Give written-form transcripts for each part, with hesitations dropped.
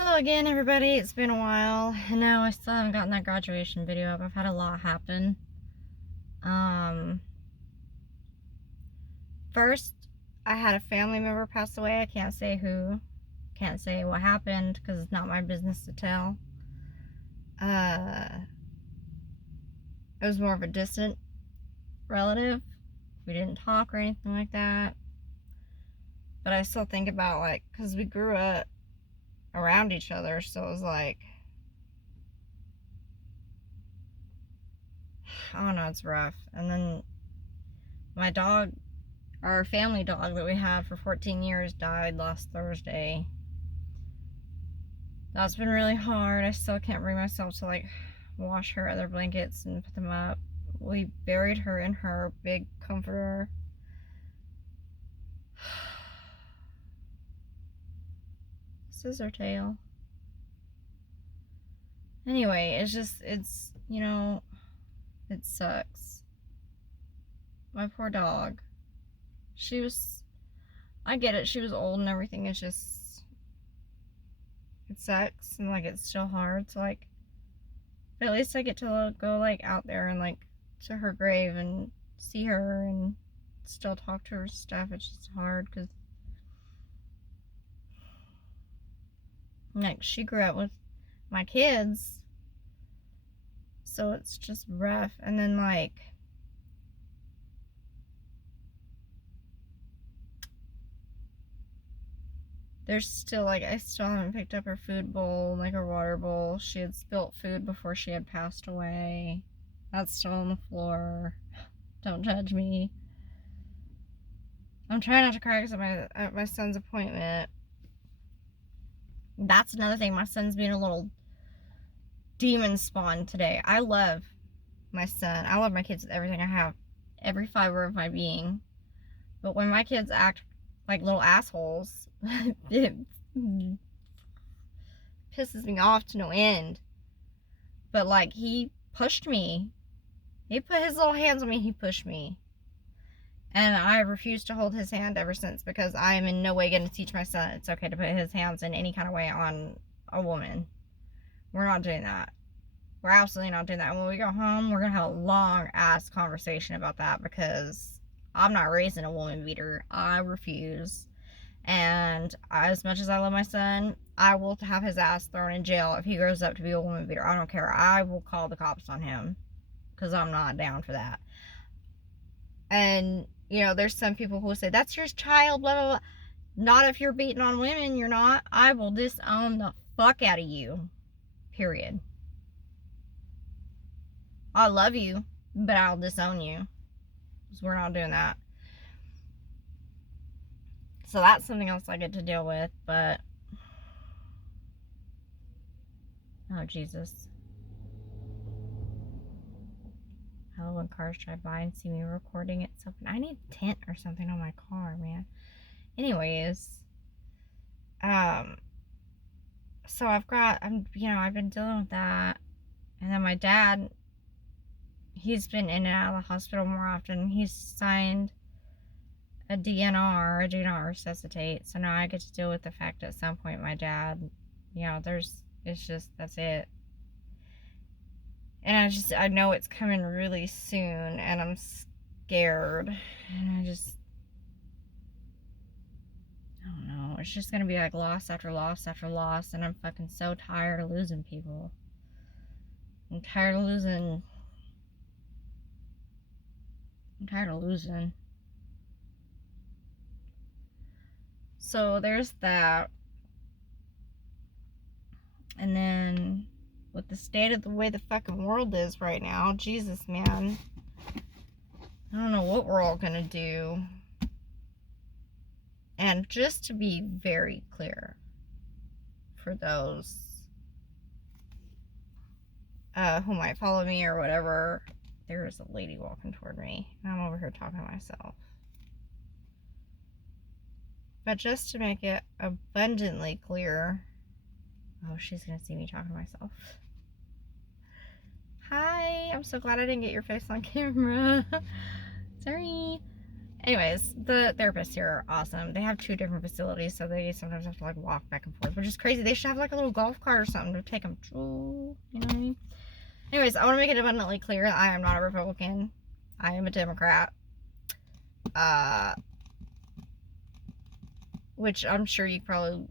Hello again, everybody. It's been a while. And no, I still haven't gotten that graduation video up. I've had a lot happen. Um, First, I had a family member pass away. I can't say who, can't say what happened because it's not my business to tell. It was more of a distant relative. We didn't talk or anything like that. But I still think about, like, because we grew up around each other, so it was like, I don't know, it's rough. And then my dog, our family dog that we had for 14 years, died last Thursday. That's been really hard. I still can't bring myself to, like, wash her other blankets and put them up. We buried her in her big comforter. Scissor tail. Anyway, it sucks. My poor dog. I get it, she was old and everything. It sucks, and, like, it's still hard. So, like, but at least I get to go, like, out there and, like, to her grave and see her and still talk to her stuff. It's just hard because, like, she grew up with my kids, so it's just rough. And then, like, there's still, like, I still haven't picked up her food bowl, like her water bowl. She had spilt food before she had passed away. That's still on the floor. Don't judge me. I'm trying not to cry because at my son's appointment. That's another thing. My son's being a little demon spawn today. I love my son. I love my kids with everything I have, every fiber of my being. But when my kids act like little assholes, it pisses me off to no end. But, like, he pushed me. He put his little hands on me. He pushed me. And I refused to hold his hand ever since, because I am in no way going to teach my son it's okay to put his hands in any kind of way on a woman. We're not doing that. We're absolutely not doing that. And when we go home, we're going to have a long ass conversation about that, because I'm not raising a woman beater. I refuse. And as much as I love my son, I will have his ass thrown in jail if he grows up to be a woman beater. I don't care. I will call the cops on him, because I'm not down for that. And, there's some people who will say, that's your child, blah, blah, blah. Not if you're beating on women, you're not. I will disown the fuck out of you. Period. I love you, but I'll disown you. Because we're not doing that. So that's something else I get to deal with, but... Oh, Jesus. Hell, when cars drive by and see me recording it, so I need a tent or something on my car, man. Anyways, so I've been dealing with that. And then my dad, he's been in and out of the hospital more often. He's signed a DNR, a do not resuscitate. So now I get to deal with the fact at some point my dad, that's it. And I know it's coming really soon, and I'm scared. And I don't know. It's just gonna be like loss after loss after loss, and I'm fucking so tired of losing people. I'm tired of losing. So there's that. And then with the state of the way the fucking world is right now, Jesus, man. I don't know what we're all gonna do. And just to be very clear, for those who might follow me or whatever, there's a lady walking toward me, and I'm over here talking to myself. But just to make it abundantly clear, oh, she's gonna see me talking to myself. Hi, I'm so glad I didn't get your face on camera. Sorry. Anyways, the therapists here are awesome. They have 2 different facilities, so they sometimes have to like walk back and forth, which is crazy. They should have like a little golf cart or something to take them. You know what I mean? Anyways, I want to make it abundantly clear that I am not a Republican. I am a Democrat. Which I'm sure you probably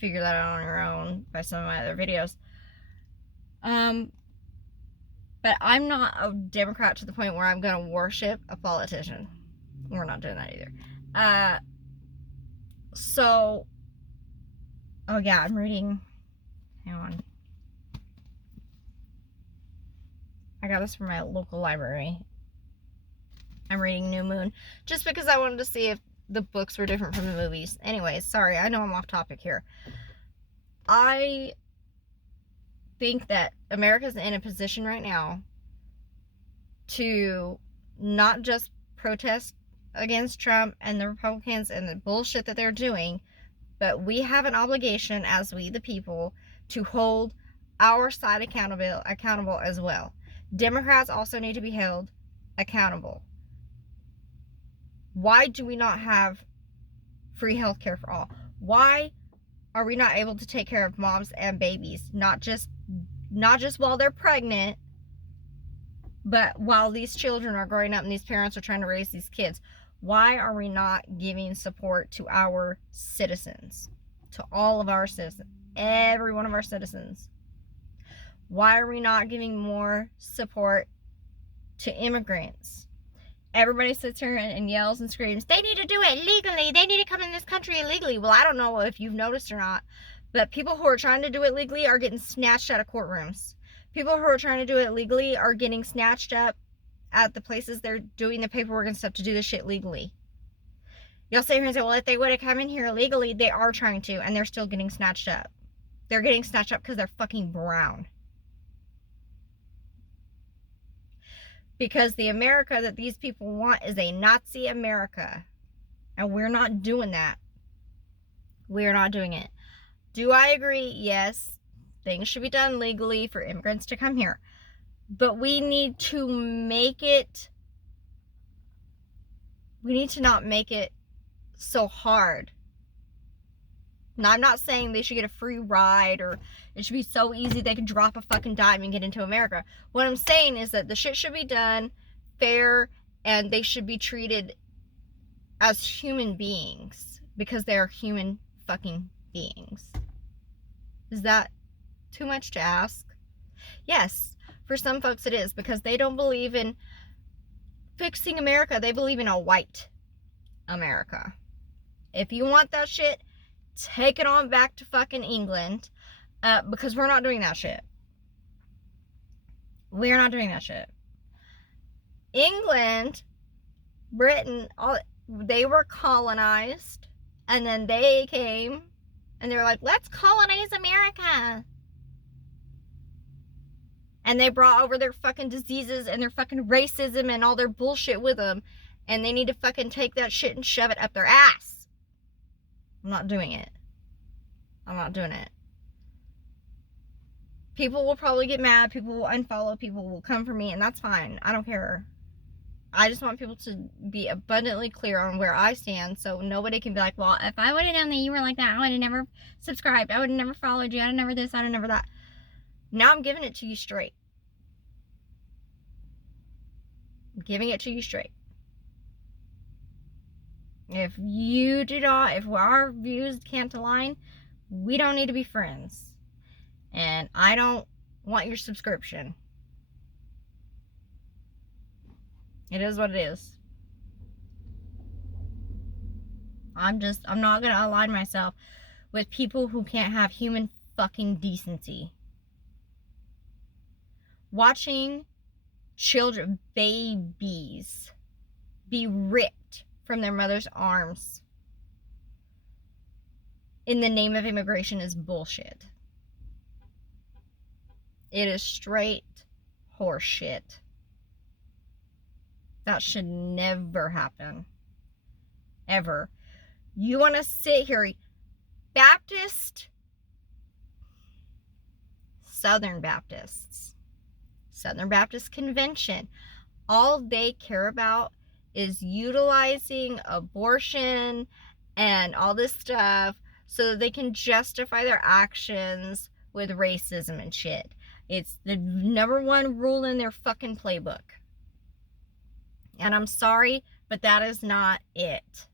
figure that out on your own by some of my other videos. But I'm not a Democrat to the point where I'm gonna worship a politician. We're not doing that either. So, oh yeah, I'm reading. Hang on. I got this from my local library. I'm reading New Moon just because I wanted to see if the books were different from the movies. Anyways, sorry, I know I'm off topic here. I think that America's in a position right now to not just protest against Trump and the Republicans and the bullshit that they're doing, but we have an obligation as we the people to hold our side accountable as well. Democrats also need to be held accountable. Why do we not have free health care for all? Why are we not able to take care of moms and babies, not just while they're pregnant, but while these children are growing up and these parents are trying to raise these kids? Why are we not giving support to our citizens, to all of our citizens, every one of our citizens? Why are we not giving more support to immigrants? Everybody sits here and yells and screams, they need to do it legally, they need to come in this country illegally. Well, I don't know if you've noticed or not, but people who are trying to do it legally are getting snatched out of courtrooms. People who are trying to do it legally are getting snatched up at the places they're doing the paperwork and stuff to do this shit legally. You'll sit here and say, well, if they would have come in here illegally, they are trying to, and they're still getting snatched up. They're getting snatched up because they're fucking brown. Because the America that these people want is a Nazi America. And we're not doing that. We're not doing it. Do I agree? Yes. Things should be done legally for immigrants to come here. But we need to make it... We need to not make it so hard. Now, I'm not saying they should get a free ride or it should be so easy they can drop a fucking dime and get into America. What I'm saying is that the shit should be done fair and they should be treated as human beings because they are human fucking beings. Is that too much to ask? Yes, for some folks it is, because they don't believe in fixing America. They believe in a white America. If you want that shit, take it on back to fucking England, because we're not doing that shit. We're not doing that shit. England, Britain, they were colonized, and then they came, and they were like, let's colonize America. And they brought over their fucking diseases and their fucking racism and all their bullshit with them, and they need to fucking take that shit and shove it up their ass. I'm not doing it. I'm not doing it. People will probably get mad. People will unfollow. People will come for me, and that's fine. I don't care. I just want people to be abundantly clear on where I stand, so nobody can be like, well, if I would have known that you were like that, I would have never subscribed. I would have never followed you. I would have never this. I would have never that. Now I'm giving it to you straight. I'm giving it to you straight. If you do not, if our views can't align, we don't need to be friends. And I don't want your subscription. It is what it is. I'm not going to align myself with people who can't have human fucking decency. Watching children, babies, be ripped from their mother's arms in the name of immigration is bullshit. It is straight horseshit. That should never happen. Ever. You want to sit here, Baptist, Southern Baptists, Southern Baptist Convention, all they care about is utilizing abortion and all this stuff so that they can justify their actions with racism and shit. It's the number one rule in their fucking playbook. And I'm sorry, but that is not it.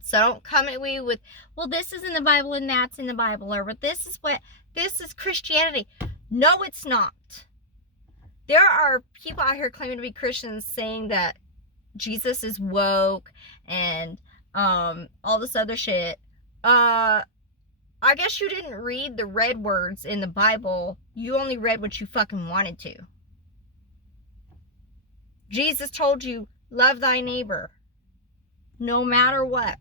So don't come at me with, well, this is in the Bible and that's in the Bible, or but this is Christianity. No, it's not. There are people out here claiming to be Christians saying that Jesus is woke and all this other shit. I guess you didn't read the red words in the Bible. You only read what you fucking wanted to. Jesus told you, love thy neighbor, no matter what.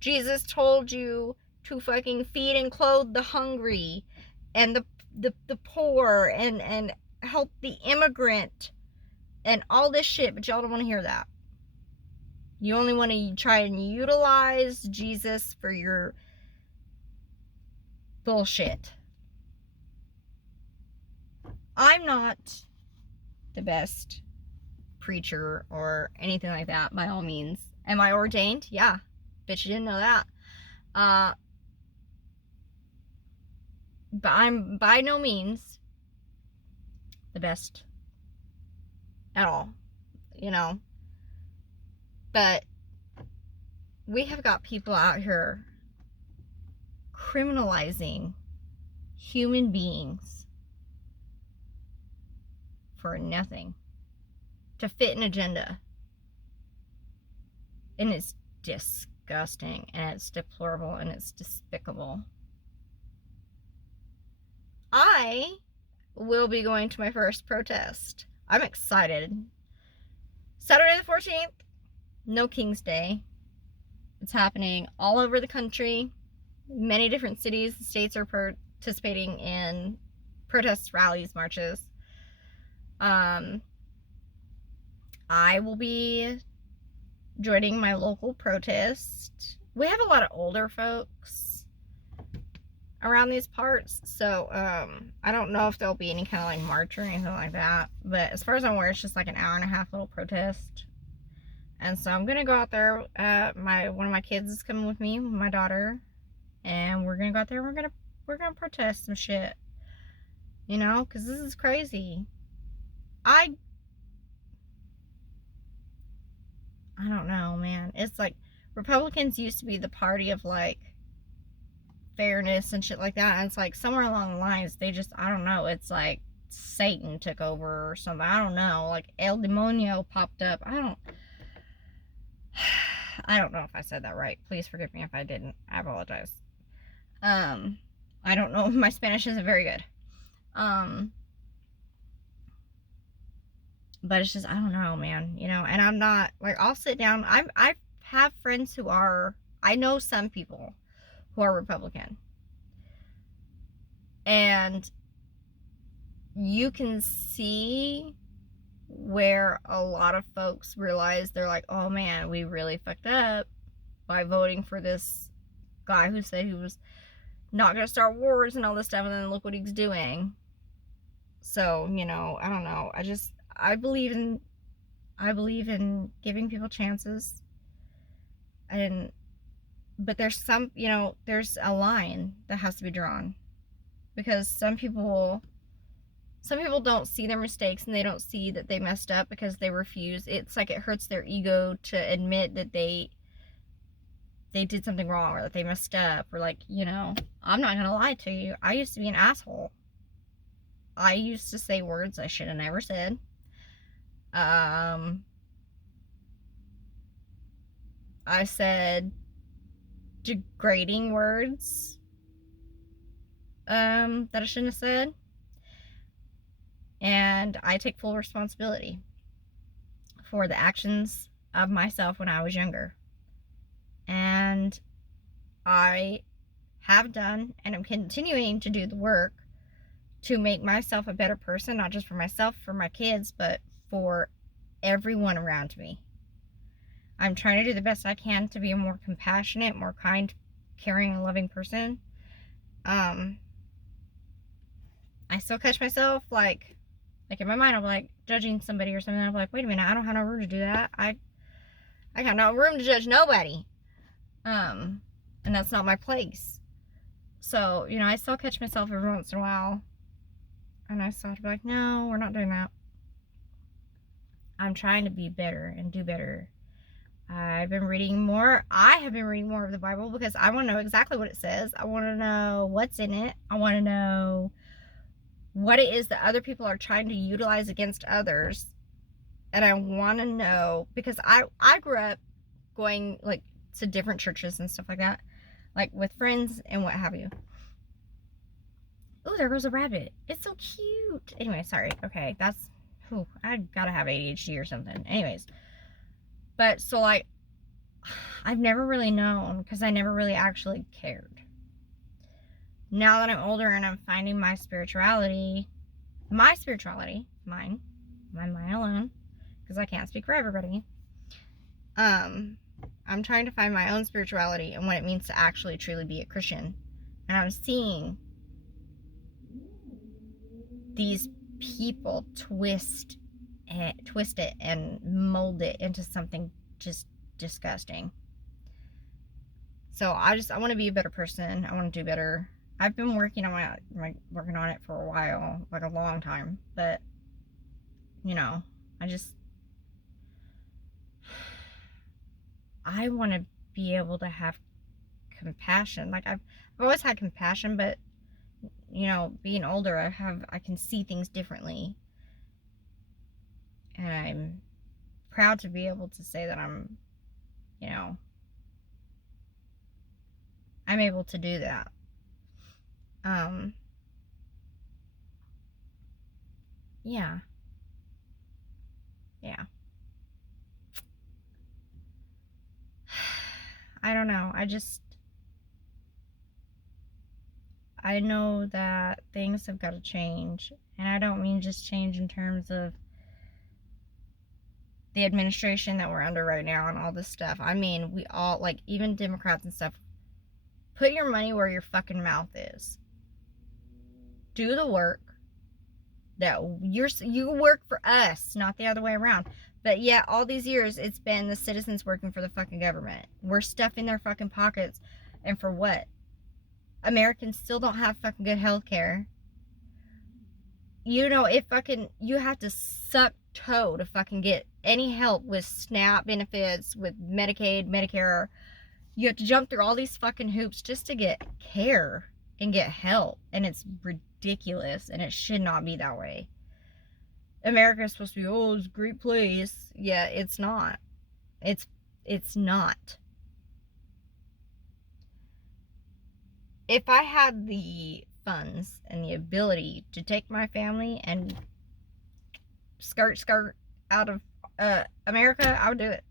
Jesus told you to fucking feed and clothe the hungry and the poor and help the immigrant and all this shit, but y'all don't want to hear that. You only want to try and utilize Jesus for your bullshit. I'm not the best preacher or anything like that, by all means. Am I ordained? Yeah. Bet you didn't know that. But I'm by no means the best at all, you know. But we have got people out here criminalizing human beings for nothing to fit an agenda. And it's disgusting, and it's deplorable, and it's despicable. I will be going to my first protest. I'm excited. Saturday the 14th, no King's Day. It's happening all over the country. Many different cities and states are participating in protests, rallies, marches. I will be joining my local protest. We have a lot of older folks around these parts, so I don't know if there'll be any kind of like march or anything like that, but as far as I'm aware, it's just like an hour and a half little protest. And so I'm gonna go out there. One of my kids is coming with me, my daughter, and we're gonna go out there. We're gonna protest some shit, you know, because this is crazy. I don't know, man. It's like Republicans used to be the party of like fairness and shit like that, and it's like somewhere along the lines they just, I don't know, it's like Satan took over or something. I don't know, like El Demonio popped up. I don't know if I said that right. Please forgive me if I didn't. I apologize. I don't know. My Spanish isn't very good. But it's just, I don't know, man, you know, and I'm not, like, I'll sit down. I have friends who are, I know some people who are Republican. And you can see where a lot of folks realize they're like, oh man, we really fucked up by voting for this guy who said he was not going to start wars and all this stuff, and then look what he's doing. So, you know, I don't know. I believe in giving people chances, but there's some, you know, there's a line that has to be drawn, because some people don't see their mistakes, and they don't see that they messed up because they refuse. It's like it hurts their ego to admit that they did something wrong, or that they messed up, or like, you know, I'm not gonna lie to you. I used to be an asshole. I used to say words I should have never said. I said degrading words that I shouldn't have said. And I take full responsibility for the actions of myself when I was younger. And I have done, and I'm continuing to do the work to make myself a better person, not just for myself, for my kids, but for everyone around me. I'm trying to do the best I can to be a more compassionate, more kind, caring, and loving person. I still catch myself like Like, in my mind, I'm like judging somebody or something. I'm like, wait a minute, I don't have no room to do that. I got no room to judge nobody. And that's not my place. So, you know, I still catch myself every once in a while. And I still have to be like, no, we're not doing that. I'm trying to be better and do better. I have been reading more of the Bible because I want to know exactly what it says. I want to know what's in it. I want to know what it is that other people are trying to utilize against others. And I want to know, because I grew up going like to different churches and stuff like that, like with friends and what have you. Oh, there goes a rabbit. It's so cute. Anyway, sorry. Okay, that's, I gotta have ADHD or something. Anyways, but so like, I've never really known because I never really actually cared. Now that I'm older and I'm finding my spirituality, mine alone, because I can't speak for everybody. I'm trying to find my own spirituality and what it means to actually truly be a Christian. And I'm seeing these people twist it and mold it into something just disgusting. So I want to be a better person. I want to do better. I've been working on it for a while, like a long time, but you know, I want to be able to have compassion. Like I've always had compassion, but you know, being older, I can see things differently. And I'm proud to be able to say that I'm able to do that. Yeah. Yeah. I don't know. I know that things have got to change. And I don't mean just change in terms of the administration that we're under right now and all this stuff. I mean, we all, like, even Democrats and stuff, put your money where your fucking mouth is. Do the work. That you work for us, not the other way around. But yeah, all these years it's been the citizens working for the fucking government. We're stuffing their fucking pockets, and for what? Americans still don't have fucking good health care. You know, you have to suck toe to fucking get any help with SNAP benefits, with Medicaid, Medicare. You have to jump through all these fucking hoops just to get care and get help, and it's ridiculous, and it should not be that way. America is supposed to be, oh, it's a great place. Yeah, it's not. It's not. If I had the funds and the ability to take my family and skirt out of America, I would do it.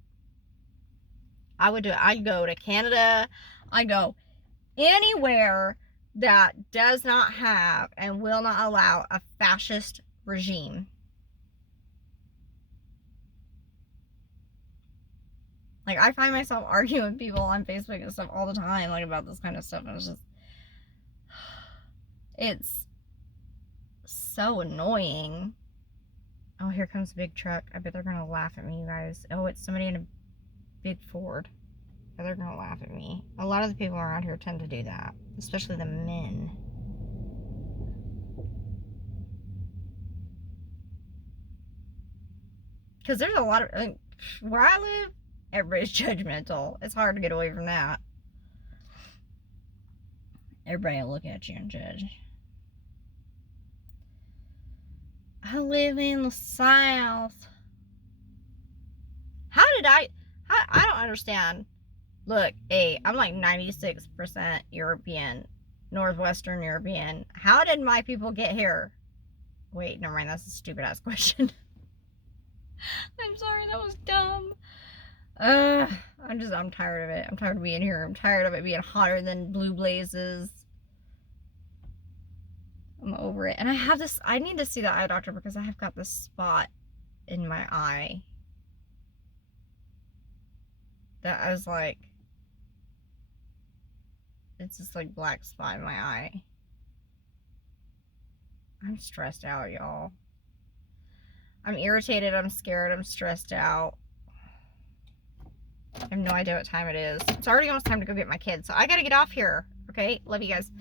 I'd go to Canada. I'd go anywhere that does not have and will not allow a fascist regime. Like, I find myself arguing with people on Facebook and stuff all the time, like, about this kind of stuff, and it's so annoying. Oh, here comes a big truck. I bet they're gonna laugh at me, you guys. Oh, it's somebody in a big Ford. But they're gonna laugh at me. A lot of the people around here tend to do that, especially the men. Because there's a lot of, where I live, everybody's judgmental. It's hard to get away from that. Everybody will look at you and judge. I live in the South. I don't understand. Look, I'm like 96% European, Northwestern European. How did my people get here? Wait, never mind. That's a stupid ass question. I'm sorry, that was dumb. I'm tired of it. I'm tired of being here. I'm tired of it being hotter than blue blazes. I'm over it. And I need to see the eye doctor because I have got this spot in my eye that I was like, it's this like black spot in my eye. I'm stressed out, y'all. I'm irritated, I'm scared, I'm stressed out. I have no idea what time it is. It's already almost time to go get my kids, so I gotta get off here. Okay? Love you guys.